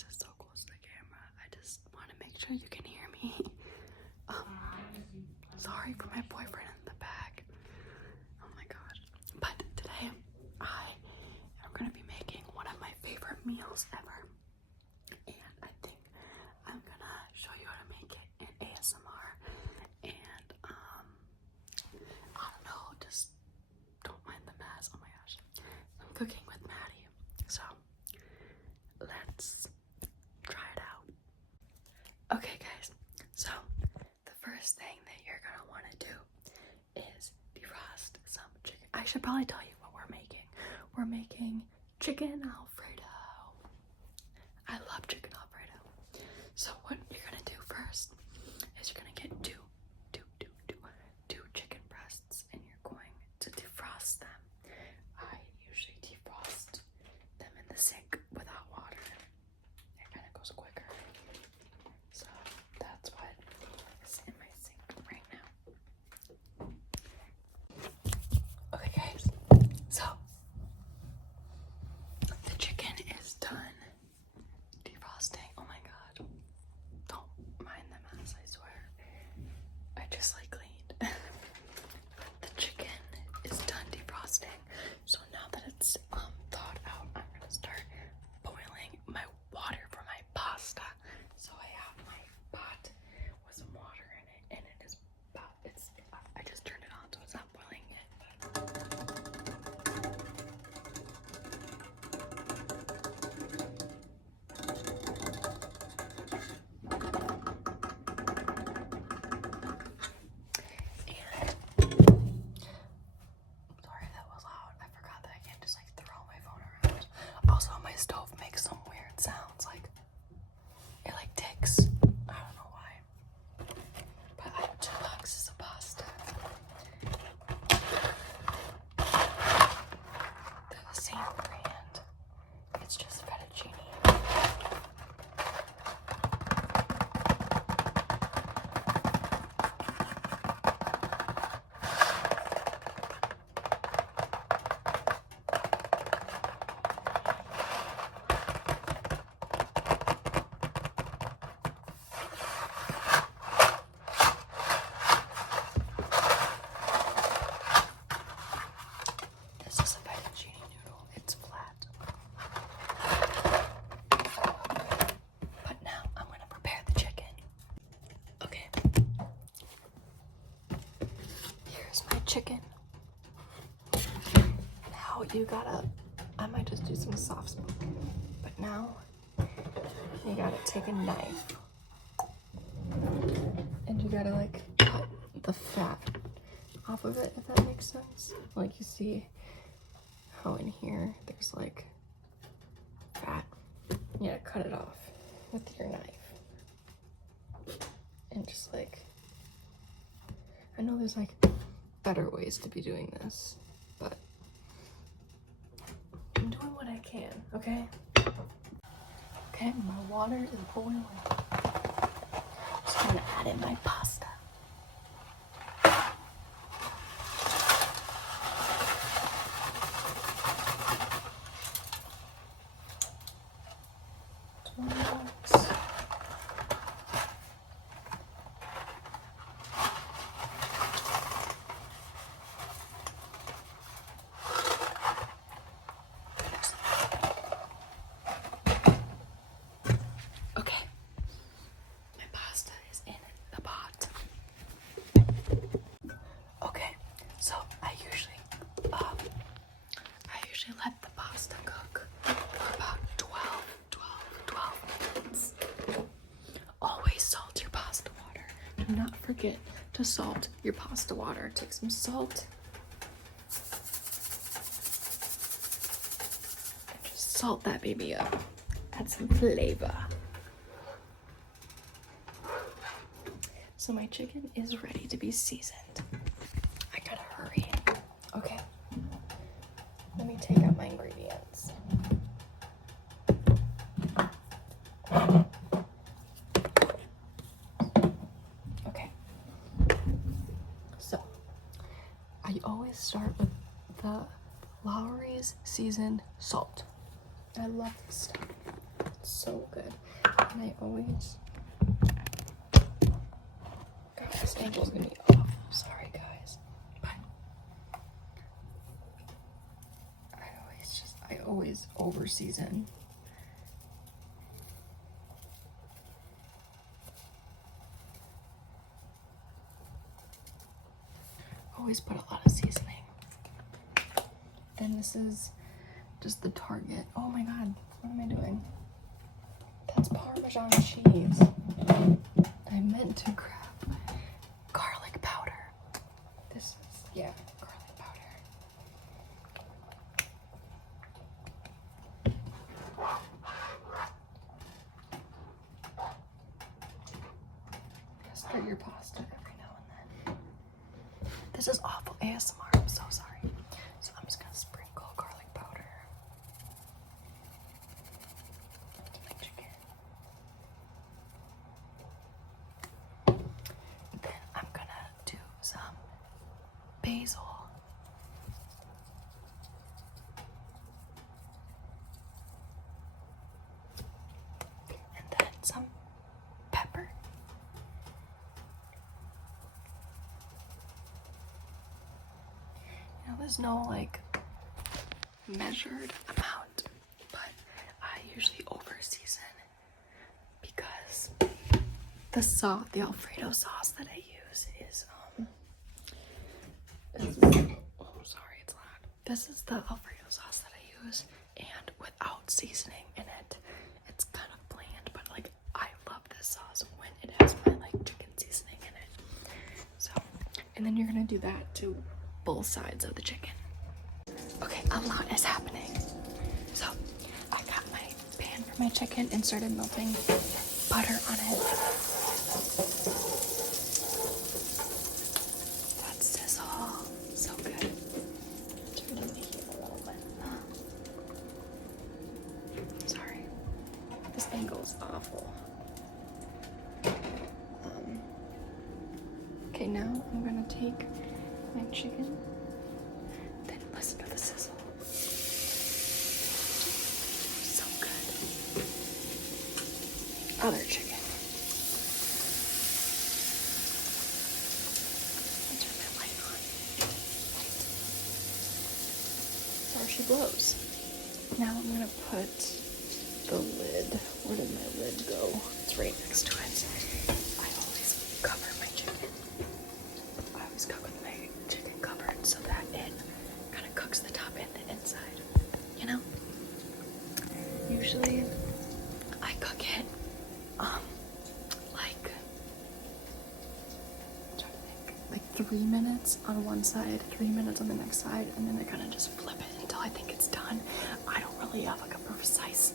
voice is so close to the camera. I just want to make sure you can hear me. Sorry for my boyfriend in the back. Oh my god. But today I am going to be making one of my favorite meals ever. And I think I'm going to show you how to make it in ASMR. And I don't know, just don't mind the mess. Oh my gosh. I'm cooking with Maddie. So let's try it out. Okay guys, so the first thing that you're gonna want to do is defrost some chicken. I should probably tell you what we're making. We're making chicken Alfredo. I love chicken Alfredo. So what you're gonna do first is you're gonna get two chicken breasts, and you're going to defrost them. I usually defrost them in the sink without water. It kind of goes quicker. So that's what is in my sink right now. Okay guys, so the chicken is done defrosting. Oh my god, don't mind the mess, I swear. I just like cleaned. The chicken is done defrosting. So now that it's thawed out, I'm gonna start boiling my water for my pasta. So I have my pot with some water in it, and it is about, I just turned it on so it's not boiling yet, sorry that was loud. I forgot that I can't just like throw my phone around. Also, my stove makes some weird sounds, like it like ticks. I don't know why. But I have 2 boxes of pasta. They're the same brand. It's just fettuccine. This is a fettuccine noodle. It's flat. But now I'm gonna prepare the chicken. Okay. Here's my chicken. Now you gotta, I might just do some soft spoken, but now you gotta take a knife and you gotta like cut the fat off of it, if that makes sense. Like you see how in here there's like fat. You gotta cut it off with your knife. And just like, I know there's like better ways to be doing this, but I'm doing what I can, okay? Okay, my water is boiling. Just gonna add in my pasta. Okay, my pasta is in the pot. Okay, so I usually let the pasta cook for about 12 minutes. Always salt your pasta water. Do not forget to salt your pasta water. Take some salt and just salt that baby up. Add some flavor. So my chicken is ready to be seasoned. I gotta hurry. Okay. Let me take out my ingredients. Okay. So I always start with the Lowry's seasoned salt. I love this stuff. It's so good. And I always... Gosh, this angle's gonna be off. Sorry, guys. But I always over season. Always put a lot of seasoning. Then this is just the Target. Oh my god, what am I doing? That's Parmesan cheese. I meant to grab garlic powder. This is, yeah, garlic powder. Stir your pasta every now and then. This is awful ASMR, I'm so sorry. So I'm just gonna sprinkle garlic powder into my chicken. Then I'm gonna do some basil. And then some pepper. You know, there's no like measured amount, but I usually over season because the Alfredo sauce that I use is oh sorry, it's loud. This is the Alfredo sauce that I use, and without seasoning in it, it's kind of bland, but like I love this sauce when it has my like chicken seasoning in it. So, and then you're gonna do that to both sides of the chicken. Okay, a lot is happening. So I got my pan for my chicken and started melting butter on it. That sizzle, so good. Turn the heat a little bit. Sorry, this angle is awful. Okay, now I'm gonna take my chicken. Then listen to the sizzle. So good. Other chicken. I'll turn my light on. So she blows. Now I'm gonna put the lid. Where did my lid go? It's right next to it. I always cover my chicken. I always cover my chicken covered so that it kind of cooks the top and the inside. You know? Usually I cook it like 3 minutes on one side, 3 minutes on the next side, and then I kind of just flip it until I think it's done. I don't really have like a precise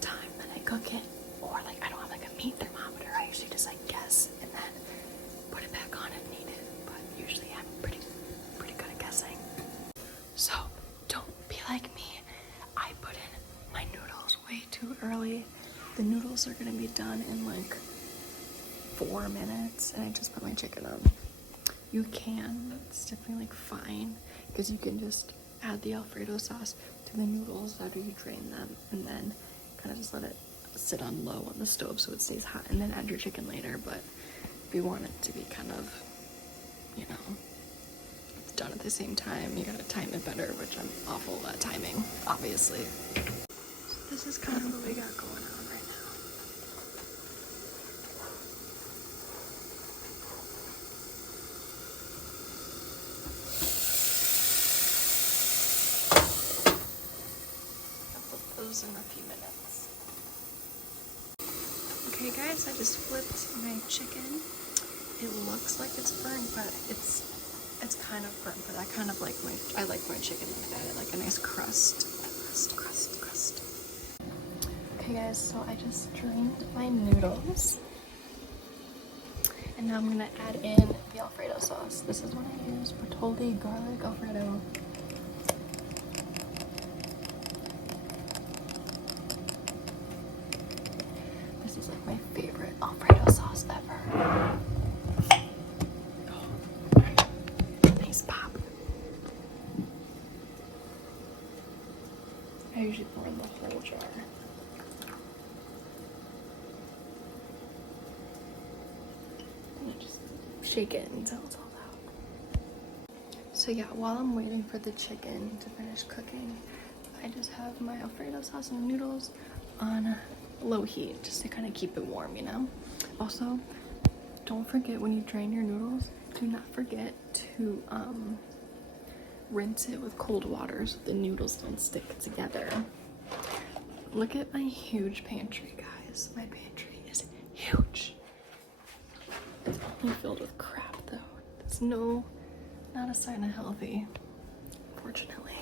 time that I cook it, or like I don't have like a meat thermometer. I usually just like guess and then put it back on if needed, but usually I'm pretty good at guessing. So don't be like me. I put in my noodles way too early. The noodles are gonna be done in like 4 minutes, and I just put my chicken on. You can, it's definitely like fine, because you can just add the Alfredo sauce to the noodles after you drain them, and then kind of just let it sit on low on the stove so it stays hot, and then add your chicken later. But if you want it to be kind of, you know, it's done at the same time, you gotta time it better, which I'm awful at timing, obviously. So this is kind of what we got going on right now. In a few minutes. Okay guys, I just flipped my chicken. It looks like it's burnt, but it's kind of burnt, but I like my chicken like that. I like a nice crust. Okay guys, so I just drained my noodles. And now I'm gonna add in the Alfredo sauce. This is what I use, Bertolli garlic Alfredo. This is like my favorite Alfredo sauce ever. Oh, nice pop. I usually pour in the whole jar. shaken until it's all out. So yeah, while I'm waiting for the chicken to finish cooking, I just have my Alfredo sauce and noodles on low heat just to kind of keep it warm, you know? Also, don't forget when you drain your noodles, do not forget to rinse it with cold water so the noodles don't stick together. Look at my huge pantry, guys. My pantry is huge. It's only filled with crap though. It's not a sign of healthy, unfortunately.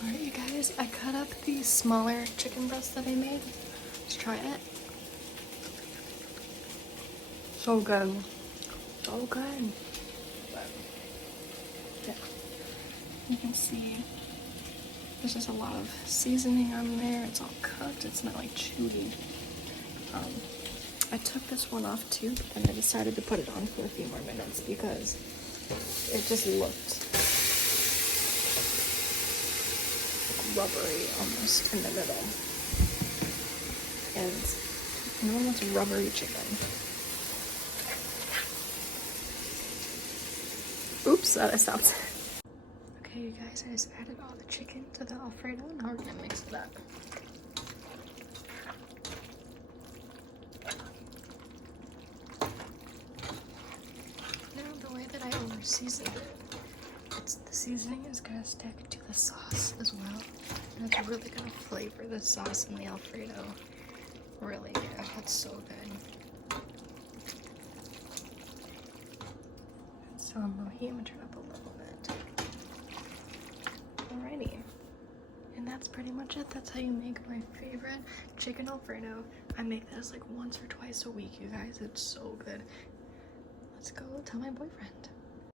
Alright, you guys, I cut up the smaller chicken breasts that I made. Let's try it. So good. So good. But, yeah. You can see there's just a lot of seasoning on there. It's all cooked. It's not like chewy. I took this one off too, but then I decided to put it on for a few more minutes because it just looked rubbery almost in the middle. And no one wants rubbery chicken. Oops, I stopped. Okay, you guys, I just added all the chicken to the Alfredo. Now we're gonna mix it up. Now, the way that I over-seasoned it, the seasoning is gonna stick to the sauce as well. And it's really gonna flavor the sauce in the Alfredo. Really, yeah, that's so good. So I'm gonna turn up a little bit. Alrighty. And that's pretty much it. That's how you make my favorite chicken Alfredo. I make this like once or twice a week, you guys. It's so good. Let's go tell my boyfriend.